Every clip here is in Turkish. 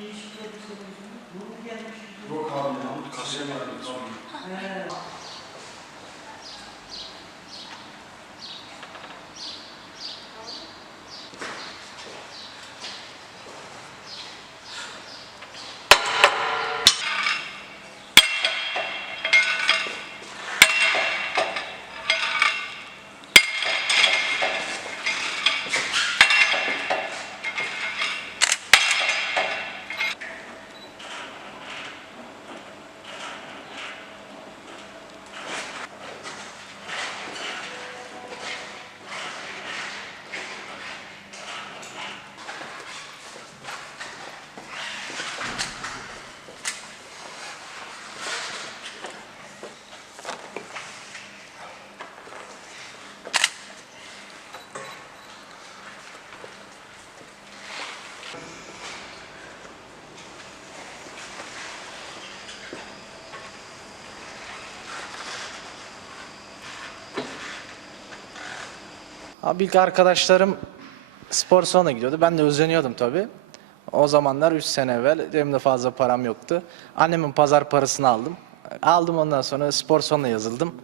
Değişik mu gelmiş? Yok abi ya. Kasaya geldik. Abi ilk arkadaşlarım spor salonuna gidiyordu. Ben de özeniyordum tabii. O zamanlar 3 sene evvel benim de fazla param yoktu. Annemin pazar parasını aldım. Aldım ondan sonra spor salonuna yazıldım.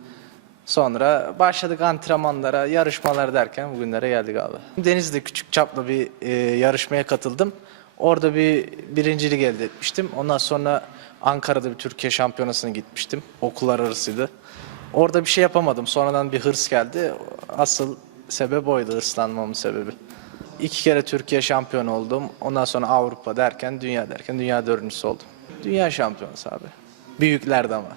Sonra başladık antrenmanlara, yarışmalar derken bugünlere geldik abi. Denizli'de küçük çaplı bir e, yarışmaya katıldım. Orada bir birincilik elde etmiştim. Ondan sonra Ankara'da bir Türkiye şampiyonasına gitmiştim. Okullar arasıydı. Orada bir şey yapamadım. Sonradan bir hırs geldi. Asıl sebep oydu hırslanmamın sebebi. İki kere Türkiye şampiyonu oldum. Ondan sonra Avrupa derken, dünya derken dünya dördüncüsü oldum. Dünya şampiyonası abi. Büyüklerde ama.